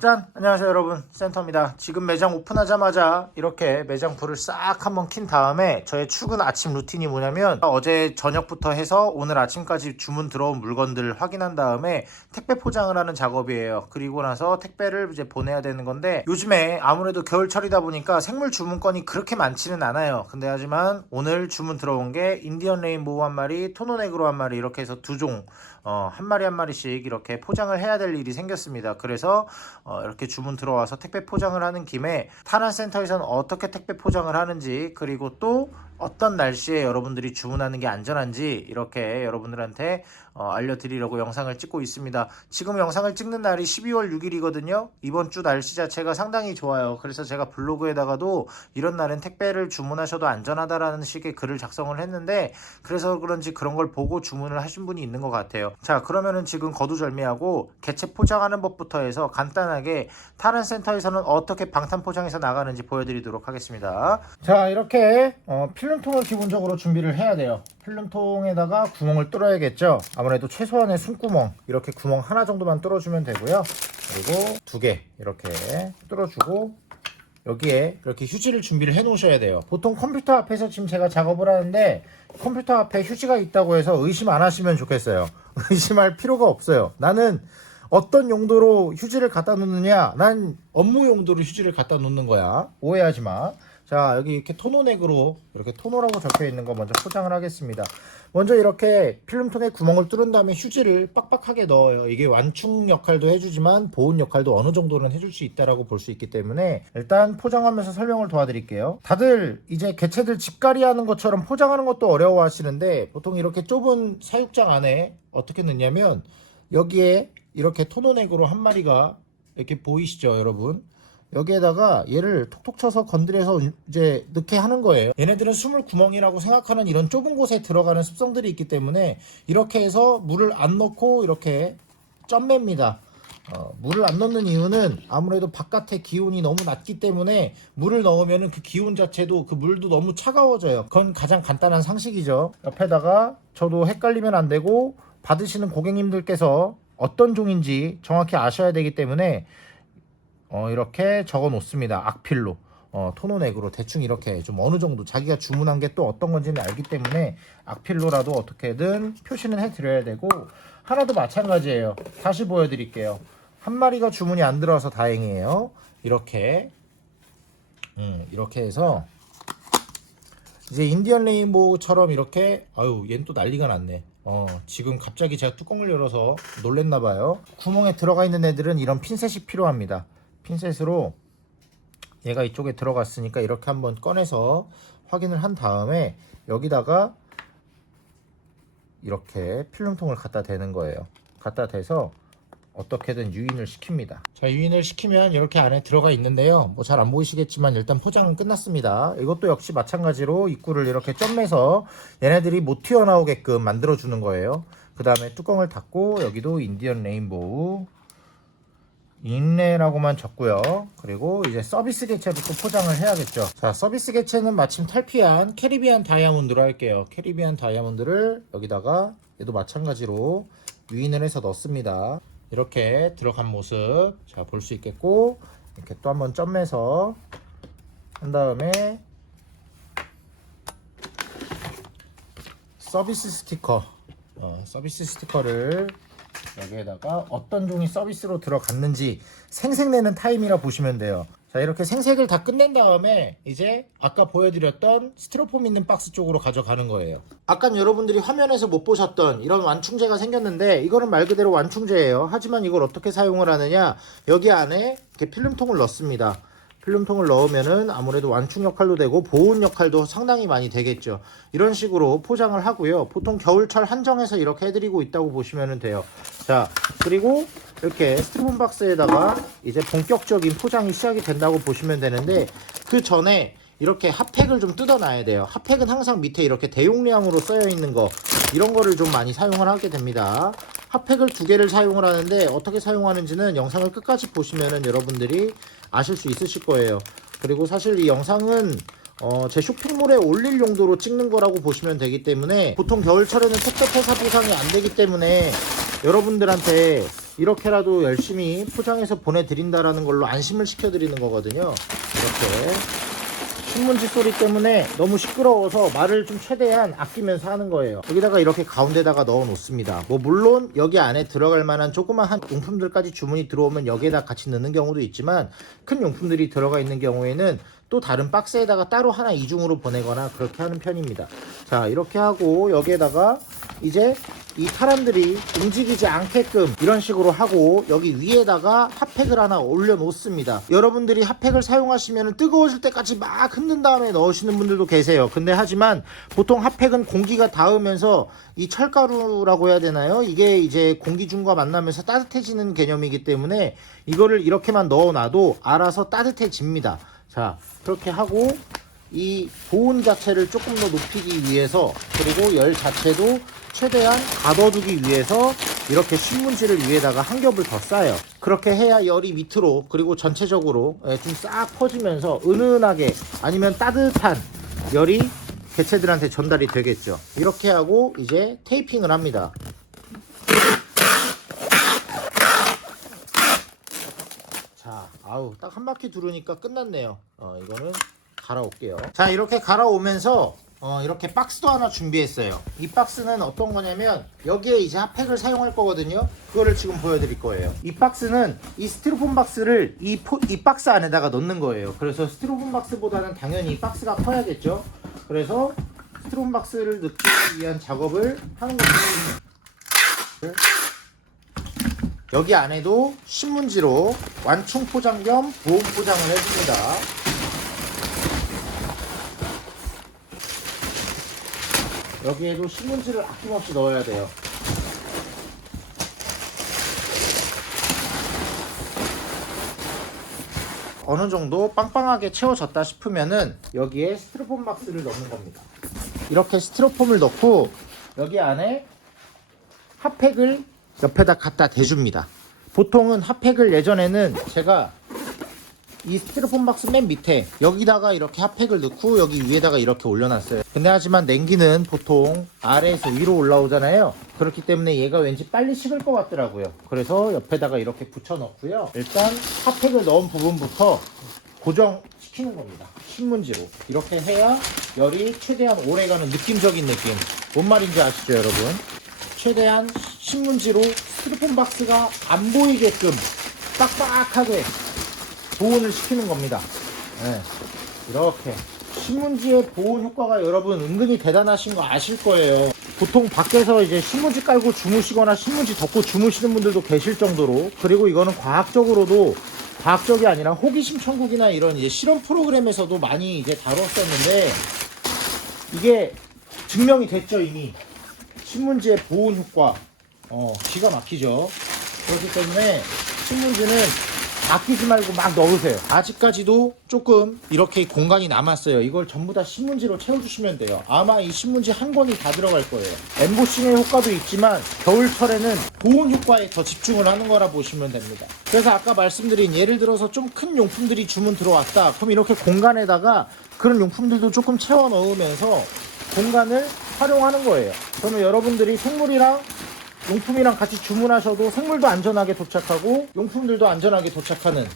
짠! 안녕하세요 여러분, 센터입니다. 지금 매장 오픈하자마자 이렇게 매장 불을 싹 한번 킨 다음에 저의 출근 아침 루틴이 뭐냐면, 어제 저녁부터 해서 오늘 아침까지 주문 들어온 물건들 확인한 다음에 택배 포장을 하는 작업이에요. 그리고 나서 택배를 이제 보내야 되는 건데, 요즘에 아무래도 겨울철이다 보니까 생물 주문건이 그렇게 많지는 않아요. 근데 하지만 오늘 주문 들어온 게 인디언 레인보우 한 마리, 토노네그로 한 마리, 이렇게 해서 두 종, 한 마리 한 마리씩 이렇게 포장을 해야 될 일이 생겼습니다. 그래서 이렇게 주문 들어와서 택배 포장을 하는 김에 타란센터에서는 어떻게 택배 포장을 하는지, 그리고 또 어떤 날씨에 여러분들이 주문하는 게 안전한지 이렇게 여러분들한테 알려드리려고 영상을 찍고 있습니다. 지금 영상을 찍는 날이 12월 6일이거든요. 이번 주 날씨 자체가 상당히 좋아요. 그래서 제가 블로그에다가도 이런 날은 택배를 주문하셔도 안전하다라는 식의 글을 작성을 했는데, 그래서 그런지 그런 걸 보고 주문을 하신 분이 있는 것 같아요. 자, 그러면은 지금 거두절미하고 개체 포장하는 법부터 해서 간단하게 타란센터에서는 어떻게 방탄 포장해서 나가는지 보여드리도록 하겠습니다. 자, 이렇게 필름통을 기본적으로 준비를 해야 돼요. 필름통에다가 구멍을 뚫어야겠죠. 아무래도 최소한의 숨구멍, 이렇게 구멍 하나 정도만 뚫어주면 되고요. 그리고 두 개 이렇게 뚫어주고, 여기에 이렇게 휴지를 준비를 해 놓으셔야 돼요. 보통 컴퓨터 앞에서 지금 제가 작업을 하는데, 컴퓨터 앞에 휴지가 있다고 해서 의심 안 하시면 좋겠어요. 의심할 필요가 없어요. 나는 어떤 용도로 휴지를 갖다 놓느냐, 난 업무 용도로 휴지를 갖다 놓는 거야. 오해하지 마. 자, 여기 이렇게 토노넥으로, 이렇게 토노라고 적혀 있는 거 먼저 포장을 하겠습니다. 먼저 이렇게 필름통에 구멍을 뚫은 다음에 휴지를 빡빡하게 넣어요. 이게 완충 역할도 해주지만 보온 역할도 어느 정도는 해줄 수 있다라고 볼 수 있기 때문에 일단 포장하면서 설명을 도와드릴게요. 다들 이제 개체들 집갈이 하는 것처럼 포장하는 것도 어려워 하시는데, 보통 이렇게 좁은 사육장 안에 어떻게 넣냐면, 여기에 이렇게 토노넥으로 한 마리가 이렇게 보이시죠 여러분? 여기에다가 얘를 톡톡 쳐서 건드려서 이제 넣게 하는 거예요. 얘네들은 숨을 구멍이라고 생각하는 이런 좁은 곳에 들어가는 습성들이 있기 때문에 이렇게 해서 물을 안 넣고 이렇게 쪄맵니다. 물을 안 넣는 이유는 아무래도 바깥의 기온이 너무 낮기 때문에, 물을 넣으면 그 기온 자체도, 그 물도 너무 차가워져요. 그건 가장 간단한 상식이죠. 옆에다가 저도 헷갈리면 안 되고, 받으시는 고객님들께서 어떤 종인지 정확히 아셔야 되기 때문에 이렇게 적어 놓습니다. 악필로, 토노넥으로 대충 이렇게 좀 어느 정도 자기가 주문한 게 또 어떤 건지는 알기 때문에 악필로라도 어떻게든 표시는 해 드려야 되고, 하나도 마찬가지예요. 다시 보여드릴게요. 한 마리가 주문이 안 들어와서 다행이에요. 이렇게 이렇게 해서 이제 인디언 레인보우처럼 이렇게, 아유 얘는 또 난리가 났네. 지금 갑자기 제가 뚜껑을 열어서 놀랬나봐요. 구멍에 들어가 있는 애들은 이런 핀셋이 필요합니다. 핀셋으로 얘가 이쪽에 들어갔으니까 이렇게 한번 꺼내서 확인을 한 다음에 여기다가 이렇게 필름통을 갖다 대는 거예요. 갖다 대서 어떻게든 유인을 시킵니다. 자, 유인을 시키면 이렇게 안에 들어가 있는데요. 뭐 잘 안 보이시겠지만 일단 포장은 끝났습니다. 이것도 역시 마찬가지로 입구를 이렇게 점매서 얘네들이 못 튀어나오게끔 만들어 주는 거예요. 그 다음에 뚜껑을 닫고, 여기도 인디언 레인보우 인레라고만 적고요. 그리고 이제 서비스 개체부터 포장을 해야겠죠. 자, 서비스 개체는 마침 탈피한 캐리비안 다이아몬드로 할게요. 캐리비안 다이아몬드를 여기다가 얘도 마찬가지로 유인을 해서 넣습니다. 이렇게 들어간 모습 자 볼 수 있겠고, 이렇게 또 한번 점매서 한 다음에 서비스 스티커, 서비스 스티커를 여기에다가 어떤 종이 서비스로 들어갔는지 생색내는 타임이라 보시면 돼요. 자, 이렇게 생색을 다 끝낸 다음에 이제 아까 보여드렸던 스티로폼 있는 박스 쪽으로 가져가는 거예요. 아까 여러분들이 화면에서 못 보셨던 이런 완충제가 생겼는데, 이거는 말 그대로 완충제예요. 하지만 이걸 어떻게 사용을 하느냐, 여기 안에 이렇게 필름통을 넣습니다. 필름통을 넣으면은 아무래도 완충 역할도 되고 보온 역할도 상당히 많이 되겠죠. 이런 식으로 포장을 하고요. 보통 겨울철 한정해서 이렇게 해드리고 있다고 보시면 돼요. 자, 그리고 이렇게 스티로폼 박스에다가 이제 본격적인 포장이 시작이 된다고 보시면 되는데, 그 전에 이렇게 핫팩을 좀 뜯어놔야 돼요. 핫팩은 항상 밑에 이렇게 대용량으로 써여 있는 거, 이런 거를 좀 많이 사용을 하게 됩니다. 핫팩을 두 개를 사용을 하는데, 어떻게 사용하는지는 영상을 끝까지 보시면은 여러분들이 아실 수 있으실 거예요. 그리고 사실 이 영상은 제 쇼핑몰에 올릴 용도로 찍는 거라고 보시면 되기 때문에, 보통 겨울철에는 택배 폐사 보상이 안 되기 때문에 여러분들한테 이렇게라도 열심히 포장해서 보내드린다라는 걸로 안심을 시켜드리는 거거든요. 이렇게 신문지 소리 때문에 너무 시끄러워서 말을 좀 최대한 아끼면서 하는 거예요. 여기다가 이렇게 가운데다가 넣어 놓습니다. 뭐 물론 여기 안에 들어갈 만한 조그마한 용품들까지 주문이 들어오면 여기에다 같이 넣는 경우도 있지만, 큰 용품들이 들어가 있는 경우에는 또 다른 박스에다가 따로 하나 이중으로 보내거나 그렇게 하는 편입니다. 자, 이렇게 하고 여기에다가 이제 이 사람들이 움직이지 않게끔 이런 식으로 하고 여기 위에다가 핫팩을 하나 올려 놓습니다. 여러분들이 핫팩을 사용하시면 뜨거워질 때까지 막 흔든 다음에 넣으시는 분들도 계세요. 근데 하지만 보통 핫팩은 공기가 닿으면서 이 철가루라고 해야 되나요? 이게 이제 공기중과 만나면서 따뜻해지는 개념이기 때문에 이거를 이렇게만 넣어 놔도 알아서 따뜻해집니다. 자, 그렇게 하고 이 보온 자체를 조금 더 높이기 위해서, 그리고 열 자체도 최대한 가둬두기 위해서 이렇게 신문지를 위에다가 한 겹을 더 쌓아요. 그렇게 해야 열이 밑으로, 그리고 전체적으로 좀 싹 퍼지면서 은은하게, 아니면 따뜻한 열이 개체들한테 전달이 되겠죠. 이렇게 하고 이제 테이핑을 합니다. 자, 아우, 딱 한 바퀴 두르니까 끝났네요. 이거는 갈아올게요. 자, 이렇게 갈아오면서 이렇게 박스도 하나 준비했어요. 이 박스는 어떤 거냐면 여기에 이제 핫팩을 사용할 거거든요. 그거를 지금 보여드릴 거예요. 이 박스는 이 스티로폼 박스를 이 박스 안에다가 넣는 거예요. 그래서 스티로폼 박스보다는 당연히 박스가 커야겠죠. 그래서 스티로폼 박스를 넣기 위한 작업을 하는 겁니다. 여기 안에도 신문지로 완충 포장 겸 보온 포장을 해줍니다. 여기에도 신문지를 아낌없이 넣어야 돼요. 어느 정도 빵빵하게 채워졌다 싶으면은 여기에 스티로폼 박스를 넣는 겁니다. 이렇게 스티로폼을 넣고 여기 안에 핫팩을 옆에다 갖다 대줍니다. 보통은 핫팩을 예전에는 제가 이 스티로폼 박스 맨 밑에 여기다가 이렇게 핫팩을 넣고 여기 위에다가 이렇게 올려놨어요. 근데 하지만 냉기는 보통 아래에서 위로 올라오잖아요. 그렇기 때문에 얘가 왠지 빨리 식을 것 같더라고요. 그래서 옆에다가 이렇게 붙여 넣고요. 일단 핫팩을 넣은 부분부터 고정시키는 겁니다. 신문지로. 이렇게 해야 열이 최대한 오래가는 느낌적인 느낌. 뭔 말인지 아시죠, 여러분? 최대한 신문지로 스티로폼 박스가 안 보이게끔 빡빡하게 보온을 시키는 겁니다. 네, 이렇게 신문지의 보온 효과가 여러분 은근히 대단하신 거 아실 거예요. 보통 밖에서 이제 신문지 깔고 주무시거나 신문지 덮고 주무시는 분들도 계실 정도로, 그리고 이거는 과학적으로도, 과학적이 아니라 호기심 천국이나 이런 이제 실험 프로그램에서도 많이 이제 다뤘었는데 이게 증명이 됐죠. 이미 신문지의 보온 효과 기가 막히죠. 그렇기 때문에 신문지는 아끼지 말고 막 넣으세요. 아직까지도 조금 이렇게 공간이 남았어요. 이걸 전부 다 신문지로 채워주시면 돼요. 아마 이 신문지 한 권이 다 들어갈 거예요. 엠보싱의 효과도 있지만 겨울철에는 보온 효과에 더 집중을 하는 거라 보시면 됩니다. 그래서 아까 말씀드린, 예를 들어서 좀 큰 용품들이 주문 들어왔다. 그럼 이렇게 공간에다가 그런 용품들도 조금 채워 넣으면서 공간을 활용하는 거예요. 그러면 여러분들이 생물이랑 용품이랑 같이 주문하셔도 생물도 안전하게 도착하고 용품들도 안전하게 도착하는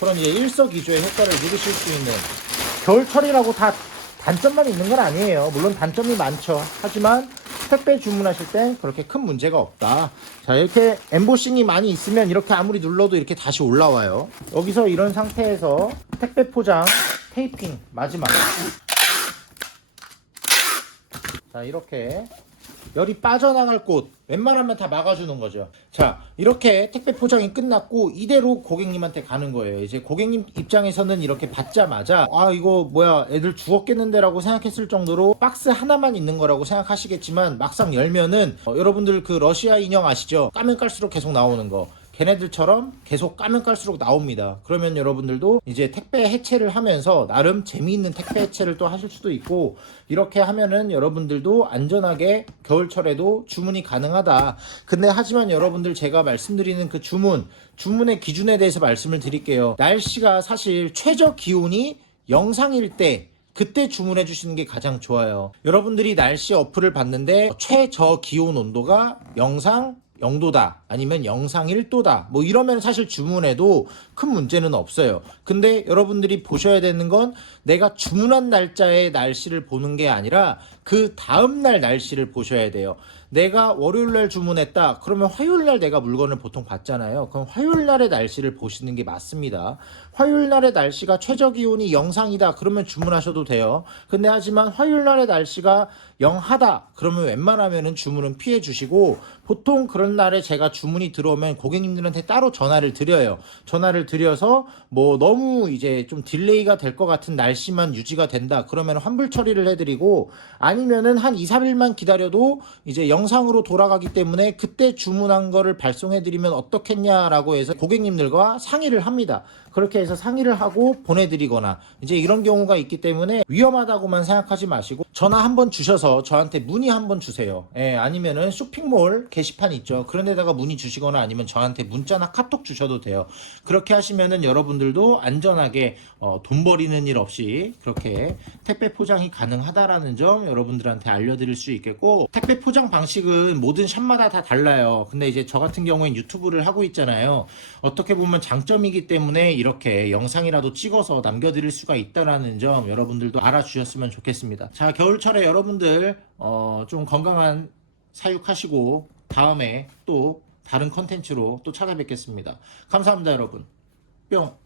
그런 이제 일석이조의 효과를 누리실 수 있는, 겨울철이라고 다 단점만 있는 건 아니에요. 물론 단점이 많죠. 하지만 택배 주문하실 땐 그렇게 큰 문제가 없다. 자, 이렇게 엠보싱이 많이 있으면 이렇게 아무리 눌러도 이렇게 다시 올라와요. 여기서 이런 상태에서 택배 포장 테이핑 마지막. 자, 이렇게 열이 빠져나갈 곳 웬만하면 다 막아주는 거죠. 자, 이렇게 택배 포장이 끝났고 이대로 고객님한테 가는 거예요. 이제 고객님 입장에서는 이렇게 받자마자 아, 이거 뭐야, 애들 죽었겠는데 라고 생각했을 정도로 박스 하나만 있는 거라고 생각하시겠지만, 막상 열면은 여러분들 그 러시아 인형 아시죠? 까면 깔수록 계속 나오는 거, 걔네들처럼 계속 까면 깔수록 나옵니다. 그러면 여러분들도 이제 택배 해체를 하면서 나름 재미있는 택배 해체를 또 하실 수도 있고, 이렇게 하면은 여러분들도 안전하게 겨울철에도 주문이 가능하다. 근데 하지만 여러분들, 제가 말씀드리는 그 주문의 기준에 대해서 말씀을 드릴게요. 날씨가 사실 최저 기온이 영상일 때, 그때 주문해 주시는 게 가장 좋아요. 여러분들이 날씨 어플을 봤는데 최저 기온 온도가 영상 0도다 아니면 영상 1도다 뭐 이러면 사실 주문해도 큰 문제는 없어요. 근데 여러분들이 보셔야 되는 건 내가 주문한 날짜의 날씨를 보는 게 아니라 그 다음날 날씨를 보셔야 돼요. 내가 월요일날 주문했다 그러면 화요일날 내가 물건을 보통 받잖아요. 그럼 화요일날의 날씨를 보시는 게 맞습니다. 화요일날의 날씨가 최저기온이 영상이다 그러면 주문하셔도 돼요. 근데 하지만 화요일날의 날씨가 영하다 그러면 웬만하면은 주문은 피해 주시고, 보통 그런 날에 제가 주문이 들어오면 고객님들한테 따로 전화를 드려요. 전화를 드려서 뭐 너무 이제 좀 딜레이가 될 것 같은 날씨만 유지가 된다 그러면 환불 처리를 해드리고, 아니면은 한 2, 3일만 기다려도 이제 영상으로 돌아가기 때문에 그때 주문한 거를 발송해드리면 어떻겠냐라고 해서 고객님들과 상의를 합니다. 그렇게 해서 상의를 하고 보내드리거나 이제 이런 경우가 있기 때문에 위험하다고만 생각하지 마시고 전화 한번 주셔서 저한테 문의 한번 주세요. 예, 아니면은 쇼핑몰 게시판 있죠. 그런 데다가 문의 주시거나 아니면 저한테 문자나 카톡 주셔도 돼요. 그렇게 하시면은 여러분들도 안전하게 돈 버리는 일 없이 그렇게 택배 포장이 가능하다라는 점 여러분들한테 알려드릴 수 있겠고, 택배 포장 방식은 모든 샵마다 다 달라요. 근데 이제 저 같은 경우엔 유튜브를 하고 있잖아요. 어떻게 보면 장점이기 때문에 이렇게 영상이라도 찍어서 남겨드릴 수가 있다라는 점 여러분들도 알아주셨으면 좋겠습니다. 자, 겨울철에 여러분들 좀 건강한 사육하시고 다음에 또 다른 컨텐츠로 또 찾아뵙겠습니다. 감사합니다, 여러분. 뿅.